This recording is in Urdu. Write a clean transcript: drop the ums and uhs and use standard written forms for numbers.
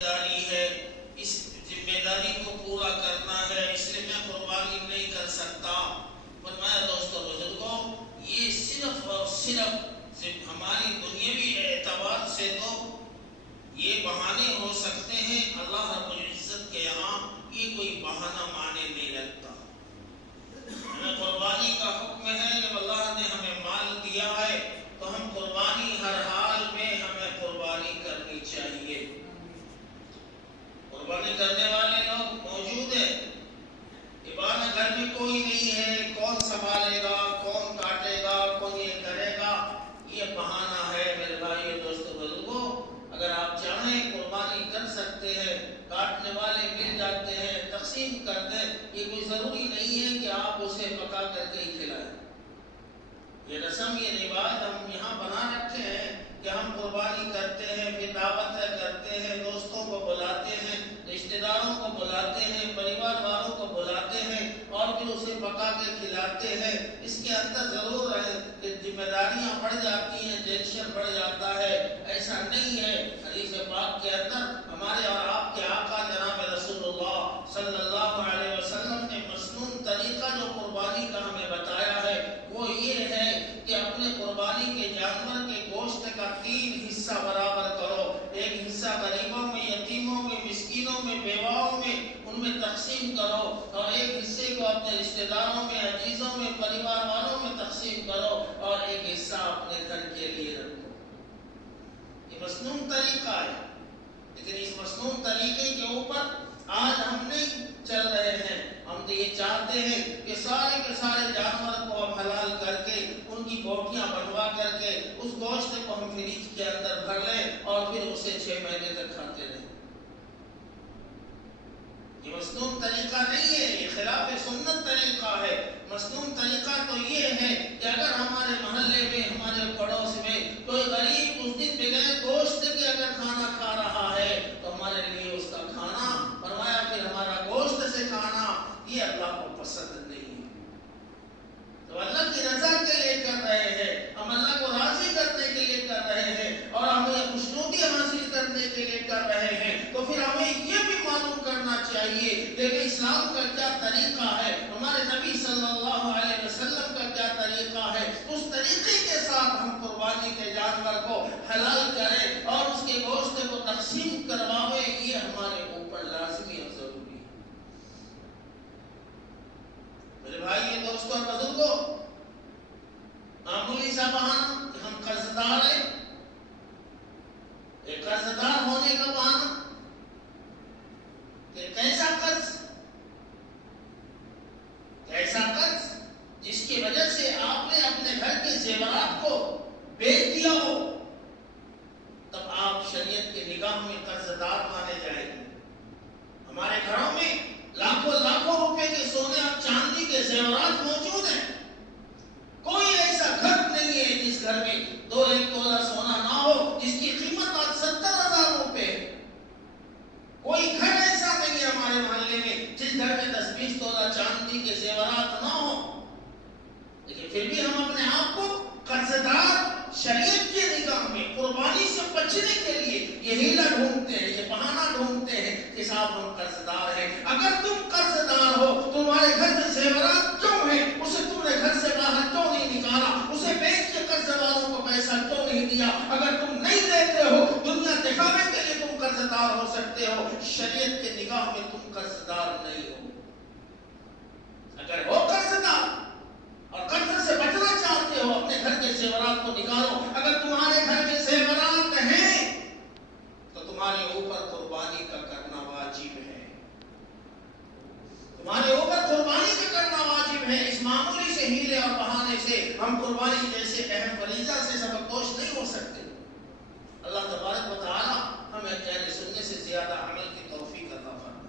داری ہے، اس ذمہ داری کو پورا کرنا ہے، اس لیے میں قربانی نہیں کر سکتا۔ فرمایا دوستو بزرگوں، یہ صرف اور صرف ہماری دنیاوی اعتبار سے تو یہ بہانے ہو سکتے ہیں، اللہ رب العزت کے یہاں یہ کوئی بہانہ معنی نہیں رکھتا۔ ہمیں قربانی کا حکم ہے، جب اللہ نے ہمیں مال دیا ہے تو ہم قربانی ہر حال میں ہمیں قربانی کرنی چاہیے۔ قربانی کرنے والے لوگ موجود ہیں، ابانا گھر میں کوئی نہیں ہے، کون سنبھالے گا، کون کاٹے گا، کون یہ کرے گا، یہ بہانہ ہے۔ میرے بھائیو دوستو بزرگوں، اگر آپ چاہیں قربانی کر سکتے ہیں، کاٹنے والے مل جاتے ہیں، تقسیم کر دیں، یہ کوئی ضروری نہیں ہے کہ آپ اسے پکا کر کے ہی کھلائیں۔ یہ رسم، یہ رواج ہم یہاں بنا رکھے ہیں کہ ہم قربانی کرتے ہیں، پھر دعوتیں کرتے ہیں، دوستوں کو بلاتے ہیں، رشتہ داروں کو بلاتے ہیں، پریوار والوں کو بلاتے ہیں اور پھر اسے پکا کے کھلاتے ہیں۔ اس کے اندر ضرور ہے کہ ذمہ داریاں بڑھ جاتی ہیں، ٹینشن بڑھ جاتا ہے، ایسا نہیں ہے۔ حدیث پاک کے اندر ہمارے اور آپ کے آقا جناب رسول اللہ صلی اللہ علیہ وسلم نے مسنون طریقہ جو قربانی کا ہمیں بتایا ہے وہ یہ ہے کہ اپنے قربانی کے جانور کے گوشت کا 3 حصہ برابر کرو۔ ایک حصہ غریبوں میں، یتیموں میں، مسکینوں میں، بیواؤں میں، ان میں تقسیم کرو، اور ایک حصے کو اپنے رشتہ داروں میں، عزیزوں میں، پریوار والوں میں تقسیم کرو، اور ایک حصہ اپنے گھر کے لیے رکھو۔ یہ مسنون طریقہ ہے، لیکن اس مسنون طریقے کے اوپر آج ہم نہیں چل رہے ہیں۔ ہم تو یہ چاہتے ہیں کہ سارے کے سارے جانور کو ہم حلال کر کے، ان کی بوٹیاں بنوا کر کے، اس گوشت کو ہم فریج کے اندر بھر لیں اور پھر اسے 6 مہینے تک کھاتے رہیں۔ یہ مسنون طریقہ نہیں ہے، یہ خلاف سنت طریقہ ہے۔ مسنون طریقہ تو یہ ہے کہ اگر ہمارے محلے میں، ہمارے پڑوس میں کوئی غریب اس دن بغیر گوشت کے اگر کھانا کھا رہا ہے تو ہمارے لیے اس کا کھانا، فرمایا پھر ہمارا گوشت سے کھانا، یہ اللہ کو پسند نہیں ہے۔ تو اللہ کی رضا کے لیے کر رہے ہیں، ہم اللہ کو راضی کرنے کے لیے کر رہے ہیں اور ہمیں خوشنودی حاصل کرنے کے لیے کر رہے ہیں، تو پھر ہمیں یہ بھی معلوم کرنا چاہیے کہ اسلام کا کیا طریقہ ہے، ہمارے نبی صلی اللہ علیہ وسلم کا کیا طریقہ ہے۔ اس طریقے کے ساتھ ہم قربانی کے جانور کو حلال کریں اور اس کے گوشت کو تقسیم کرواویں، یہ ہمارے اوپر لازمی اور ضروری ہے۔ میرے بھائی دوستوں اور بزرگوں، معمولی سا بہانہ کہ ہم قرض دار ہیں، ایک قرض دار ہونے کا بہانہ، کہ کیسا قرض جس کی وجہ سے آپ نے اپنے گھر کے زیورات کو بیچ دیا ہو، تب آپ شریعت کی نگاہ میں قرض دار مانے جائیں گے۔ ہمارے گھروں میں لاکھوں لاکھوں روپے کے سونے اور چاندی کے زیورات موجود ہیں، کوئی ایسا گھر نہیں ہے جس گھر میں 2 تولہ سونا نہ ہو جس کی قیمت آج 70,000 روپے ہے۔ کوئی گھر ایسا نہیں ہے ہمارے محلے میں جس گھر میں 10-20 تولہ چاندی کے زیورات نہ ہو، لیکن پھر بھی ہم اپنے آپ کو قرض دار شریعت کی نگاہ میں قربانی سے بچنے کے لیے یہ ہیلا ڈھونڈتے ہیں، یہ بہانہ ڈھونڈتے ہیں کہ صاحب ہم قرض دار ہیں۔ اگر تم قرض دار ہو، تمہارے گھر میں زیورات کیوں ہیں، اسے تم نے گھر سے باہر کیوں نہیں نکالا، اسے بیچ کے قرض والوں کو پیسہ کیوں نہیں دیا؟ اگر تم نہیں دیتے ہو، دنیا دکھانے کے لیے تم قرض دار ہو سکتے ہو، شریعت کی نگاہ میں تم قرض دار نہیں ہو۔ اگر ہو قرض دار اور قرض سے بچنا چاہتے ہو، اپنے گھر کے زیورات کو نکالو۔ اگر تمہارے گھر میں زیورات ہیں تو تمہارے اوپر قربانی کا کرنا واجب ہے، تمہارے اوپر قربانی کا کرنا واجب ہے۔ اس معمولی سے ہیلے اور بہانے سے ہم قربانی جیسے اہم فریضہ سے سبکدوش نہیں ہو سکتے۔ اللہ تبارک و تعالی ہمیں کہنے سننے سے زیادہ عمل کی توفیق عطا فرمائے۔